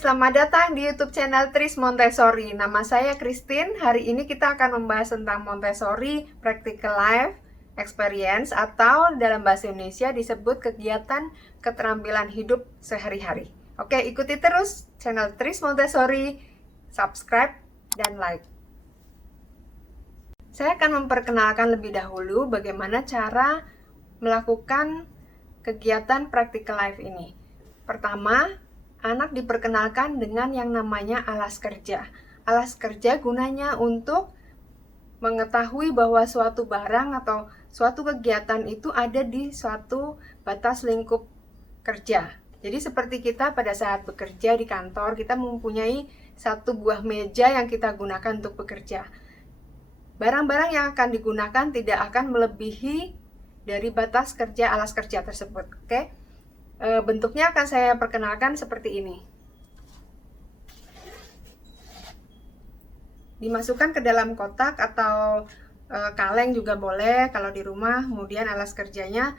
selamat datang di YouTube channel Tris Montessori. Nama saya Christine. Hari ini kita akan membahas tentang Montessori Practical Life Experience atau dalam bahasa Indonesia disebut kegiatan keterampilan hidup sehari-hari. Oke, ikuti terus channel Tris Montessori, subscribe dan like. Saya akan memperkenalkan lebih dahulu bagaimana cara melakukan kegiatan Practical Life ini. Pertama, anak diperkenalkan dengan yang namanya alas kerja. Alas kerja gunanya untuk mengetahui bahwa suatu barang atau suatu kegiatan itu ada di suatu batas lingkup kerja. Jadi seperti kita pada saat bekerja di kantor, kita mempunyai satu buah meja yang kita gunakan untuk bekerja. Barang-barang yang akan digunakan tidak akan melebihi dari batas kerja alas kerja tersebut. Oke? Bentuknya akan saya perkenalkan seperti ini. Dimasukkan ke dalam kotak atau kaleng juga boleh kalau di rumah. Kemudian alas kerjanya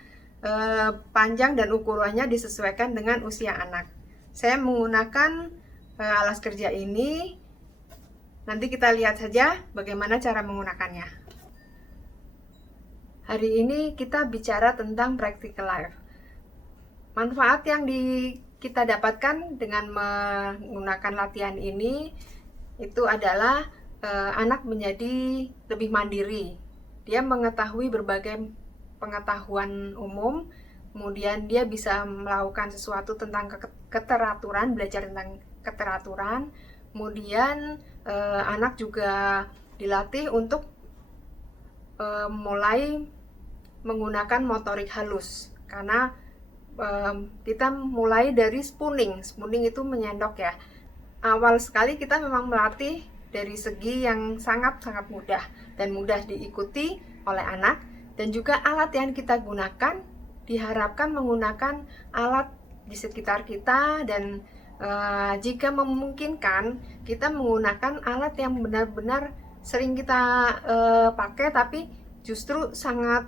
panjang dan ukurannya disesuaikan dengan usia anak. Saya menggunakan alas kerja ini. Nanti kita lihat saja bagaimana cara menggunakannya. Hari ini kita bicara tentang practical life. Manfaat yang kita dapatkan dengan menggunakan latihan ini itu adalah anak menjadi lebih mandiri. Dia mengetahui berbagai pengetahuan umum, kemudian dia bisa melakukan sesuatu tentang keteraturan, belajar tentang keteraturan. Kemudian anak juga dilatih untuk mulai menggunakan motorik halus, karena kita mulai dari spooning. Spooning itu menyendok ya. Awal sekali kita memang melatih dari segi yang sangat-sangat mudah dan mudah diikuti oleh anak, dan juga alat yang kita gunakan diharapkan menggunakan alat di sekitar kita, dan jika memungkinkan kita menggunakan alat yang benar-benar sering kita pakai tapi justru sangat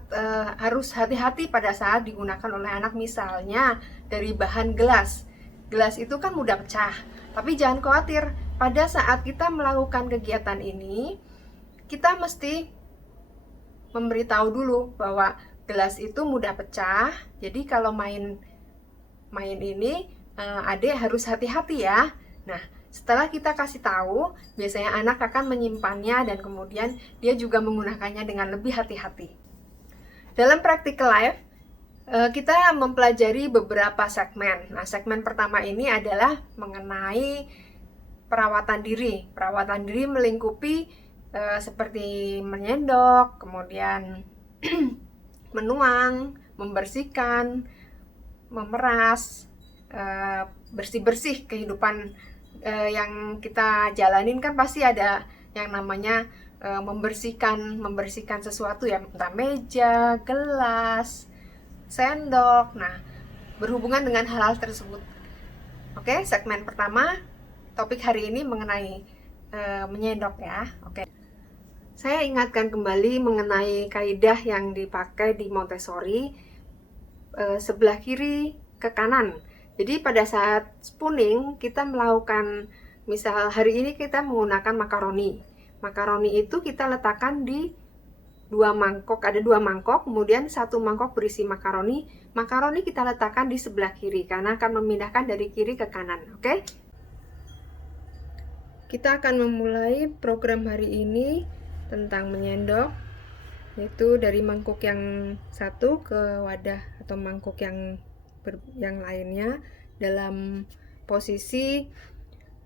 harus hati-hati pada saat digunakan oleh anak. Misalnya dari bahan gelas. Gelas itu kan mudah pecah, tapi jangan khawatir, pada saat kita melakukan kegiatan ini kita mesti memberitahu dulu bahwa gelas itu mudah pecah. Jadi kalau main ini adik harus hati-hati ya. Nah, setelah kita kasih tahu, biasanya anak akan menyimpannya dan kemudian dia juga menggunakannya dengan lebih hati-hati. Dalam practical life, kita mempelajari beberapa segmen. Nah, segmen pertama ini adalah mengenai perawatan diri. Perawatan diri melingkupi seperti menyendok, kemudian menuang, membersihkan, memeras, bersih-bersih kehidupan yang kita jalanin kan pasti ada yang namanya membersihkan sesuatu ya, entah meja, gelas, sendok. Nah, berhubungan dengan hal-hal tersebut. Oke, segmen pertama topik hari ini mengenai menyendok ya. Oke. Saya ingatkan kembali mengenai kaidah yang dipakai di Montessori, sebelah kiri ke kanan. Jadi pada saat spooning kita melakukan, misal hari ini kita menggunakan makaroni. Makaroni itu kita letakkan di dua mangkok, ada dua mangkok, kemudian satu mangkok berisi makaroni. Makaroni kita letakkan di sebelah kiri karena akan memindahkan dari kiri ke kanan. Oke? Kita akan memulai program hari ini tentang menyendok, yaitu dari mangkuk yang satu ke wadah atau mangkuk yang lainnya dalam posisi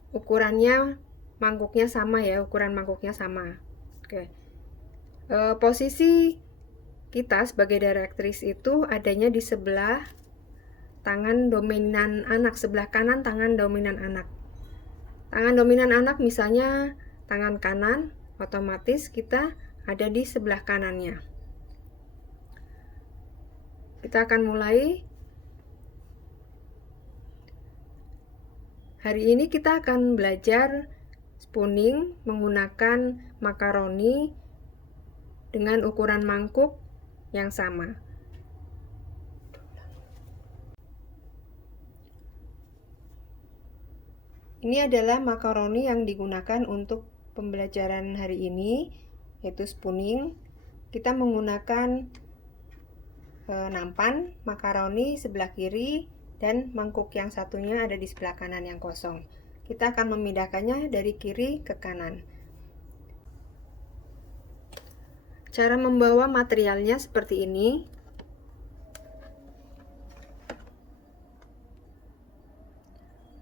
ukurannya mangkuknya sama ya, ukuran mangkuknya sama. Oke. Posisi kita sebagai direktris itu adanya di sebelah tangan dominan anak, sebelah kanan tangan dominan anak. Tangan dominan anak misalnya tangan kanan, otomatis kita ada di sebelah kanannya. Kita akan mulai. Hari ini kita akan belajar spooning menggunakan makaroni dengan ukuran mangkuk yang sama. Ini adalah makaroni yang digunakan untuk pembelajaran hari ini, yaitu spooning. Kita menggunakan nampan, makaroni sebelah kiri, dan mangkuk yang satunya ada di sebelah kanan yang kosong. Kita akan memindahkannya dari kiri ke kanan. Cara membawa materialnya seperti ini.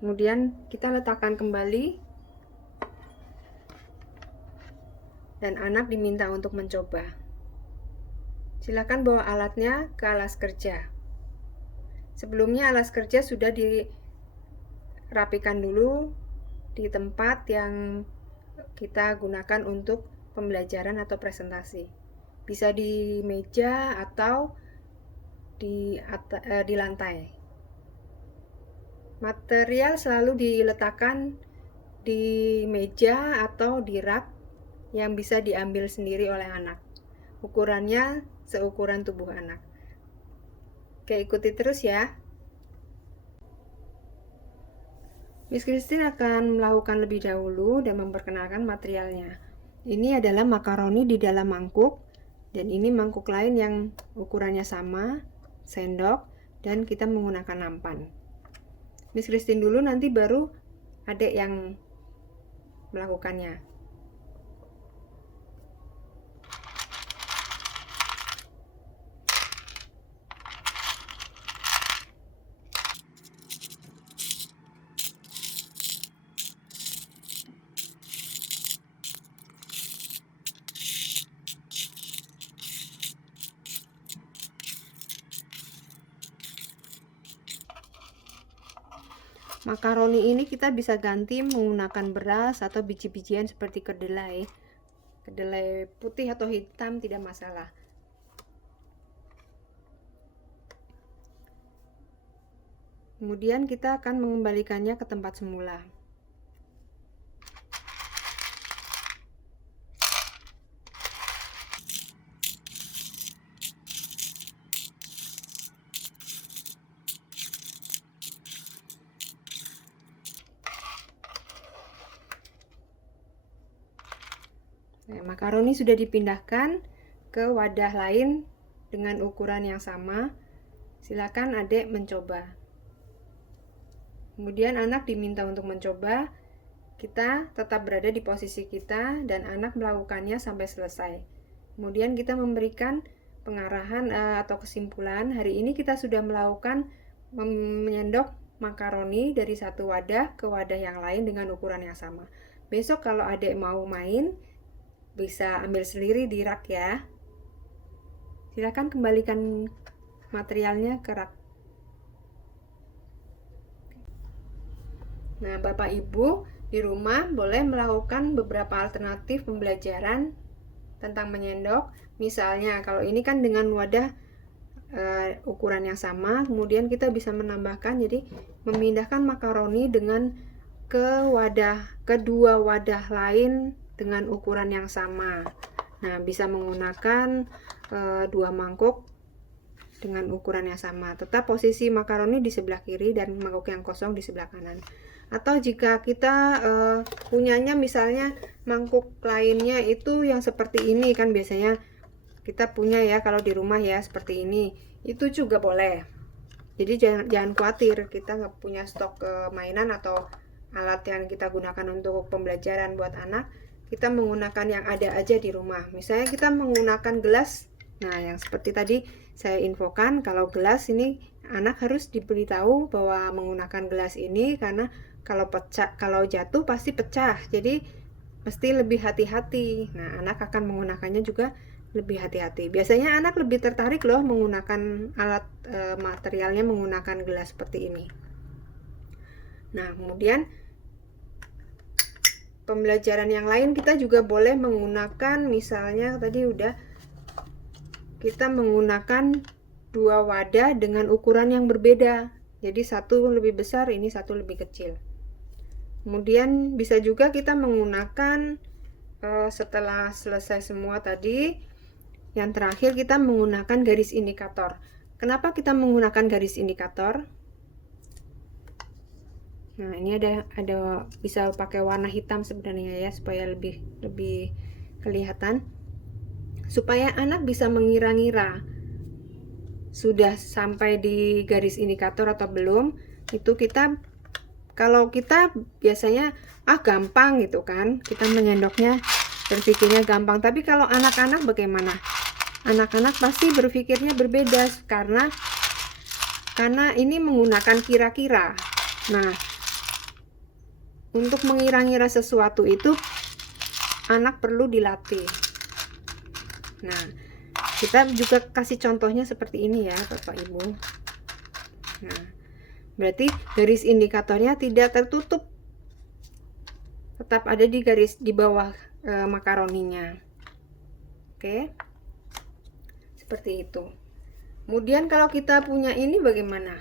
Kemudian kita letakkan kembali dan anak diminta untuk mencoba. Silakan bawa alatnya ke alas kerja. Sebelumnya alas kerja sudah dirapikan dulu di tempat yang kita gunakan untuk pembelajaran atau presentasi. Bisa di meja atau di lantai. Material selalu diletakkan di meja atau di rak yang bisa diambil sendiri oleh anak. Ukurannya seukuran tubuh anak. Oke, ikuti terus ya. Miss Christine akan melakukan lebih dahulu dan memperkenalkan materialnya. Ini adalah makaroni di dalam mangkuk, dan ini mangkuk lain yang ukurannya sama, sendok, dan kita menggunakan nampan. Miss Christine dulu, nanti baru adik yang melakukannya. Makaroni ini kita bisa ganti menggunakan beras atau biji-bijian seperti kedelai. Kedelai putih atau hitam tidak masalah. Kemudian kita akan mengembalikannya ke tempat semula. Nah, makaroni sudah dipindahkan ke wadah lain dengan ukuran yang sama. Silakan adik mencoba. Kemudian anak diminta untuk mencoba. Kita tetap berada di posisi kita dan anak melakukannya sampai selesai. Kemudian kita memberikan pengarahan atau kesimpulan. Hari ini kita sudah melakukan menyendok makaroni dari satu wadah ke wadah yang lain dengan ukuran yang sama. Besok kalau adik mau main, bisa ambil sendiri di rak ya. Silakan kembalikan materialnya ke rak. Nah, Bapak Ibu di rumah boleh melakukan beberapa alternatif pembelajaran tentang menyendok. Misalnya kalau ini kan dengan wadah ukuran yang sama, kemudian kita bisa menambahkan, jadi memindahkan makaroni dengan kedua wadah lain dengan ukuran yang sama. Nah, bisa menggunakan dua mangkuk dengan ukuran yang sama. Tetap posisi makaroni di sebelah kiri dan mangkuk yang kosong di sebelah kanan. Atau jika kita punyanya misalnya mangkuk lainnya itu yang seperti ini, kan biasanya kita punya ya kalau di rumah ya seperti ini, itu juga boleh. Jadi jangan khawatir kita nggak punya stok mainan atau alat yang kita gunakan untuk pembelajaran buat anak. Kita menggunakan yang ada aja di rumah. Misalnya kita menggunakan gelas. Nah, yang seperti tadi saya infokan, kalau gelas ini anak harus diberitahu bahwa menggunakan gelas ini karena kalau jatuh pasti pecah. Jadi mesti lebih hati-hati. Nah, anak akan menggunakannya juga lebih hati-hati. Biasanya anak lebih tertarik loh menggunakan alat materialnya menggunakan gelas seperti ini. Nah, kemudian pembelajaran yang lain kita juga boleh menggunakan, misalnya tadi udah kita menggunakan dua wadah dengan ukuran yang berbeda. Jadi satu lebih besar, ini satu lebih kecil. Kemudian bisa juga kita menggunakan setelah selesai semua tadi, yang terakhir kita menggunakan garis indikator. Kenapa kita menggunakan garis indikator? Nah, ini ada bisa pakai warna hitam sebenarnya ya, supaya lebih kelihatan, supaya anak bisa mengira-ngira sudah sampai di garis indikator atau belum. Itu kalau kita biasanya gampang gitu kan, kita menyendoknya berpikirnya gampang, tapi kalau anak-anak bagaimana? Anak-anak pasti berpikirnya berbeda karena ini menggunakan kira-kira. Nah, untuk mengira-ngira sesuatu itu anak perlu dilatih. Nah, kita juga kasih contohnya seperti ini ya Bapak Ibu. Nah, berarti garis indikatornya tidak tertutup, tetap ada di garis di bawah makaroninya. Oke, seperti itu. Kemudian kalau kita punya ini bagaimana?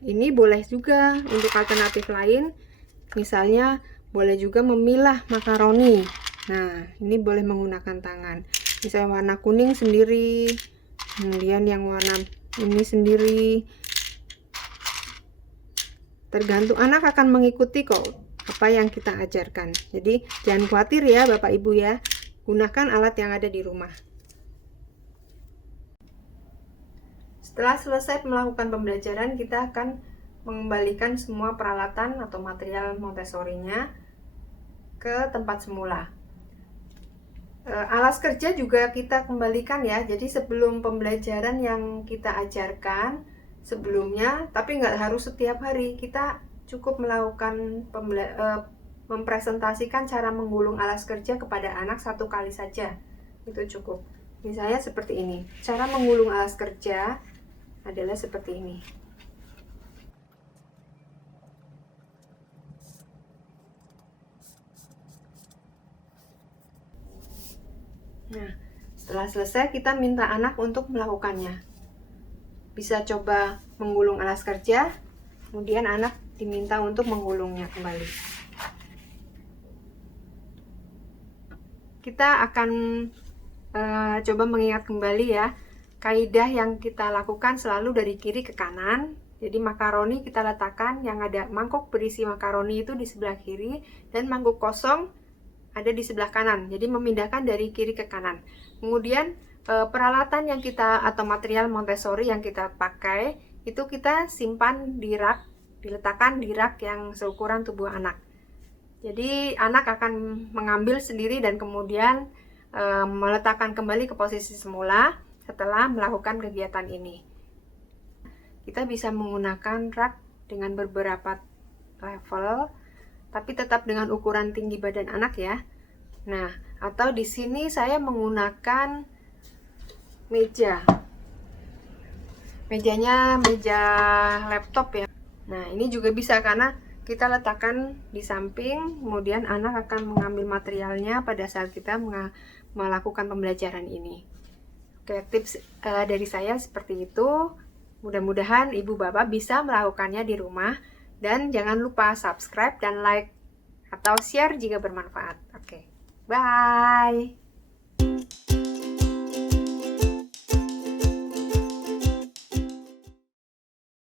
Ini boleh juga untuk alternatif lain, misalnya boleh juga memilah makaroni. Nah, ini boleh menggunakan tangan, misalnya warna kuning sendiri, kemudian yang warna ini sendiri. Tergantung, anak akan mengikuti kok apa yang kita ajarkan. Jadi jangan khawatir ya Bapak Ibu ya, gunakan alat yang ada di rumah. Setelah selesai melakukan pembelajaran, kita akan mengembalikan semua peralatan atau material Montessori-nya ke tempat semula. Alas kerja juga kita kembalikan ya. Jadi sebelum pembelajaran yang kita ajarkan sebelumnya, tapi nggak harus setiap hari, kita cukup melakukan mempresentasikan cara menggulung alas kerja kepada anak 1 kali saja. Itu cukup. Misalnya seperti ini. Cara menggulung alas kerja adalah seperti ini. Nah, setelah selesai kita minta anak untuk melakukannya. Bisa coba menggulung alas kerja, kemudian anak diminta untuk menggulungnya kembali. Kita akan coba mengingat kembali ya, kaidah yang kita lakukan selalu dari kiri ke kanan. Jadi makaroni kita letakkan, yang ada mangkuk berisi makaroni itu di sebelah kiri, dan mangkuk kosong ada di sebelah kanan. Jadi memindahkan dari kiri ke kanan. Kemudian peralatan yang kita atau material Montessori yang kita pakai itu kita simpan di rak, diletakkan di rak yang seukuran tubuh anak. Jadi anak akan mengambil sendiri dan kemudian meletakkan kembali ke posisi semula setelah melakukan kegiatan ini. Kita bisa menggunakan rak dengan beberapa level, tapi tetap dengan ukuran tinggi badan anak ya. Nah, atau di sini saya menggunakan meja. Mejanya meja laptop ya. Nah, ini juga bisa karena kita letakkan di samping, kemudian anak akan mengambil materialnya pada saat kita melakukan pembelajaran ini. Oke, tips dari saya seperti itu. Mudah-mudahan ibu bapak bisa melakukannya di rumah. Dan jangan lupa subscribe dan like atau share jika bermanfaat. Oke, bye.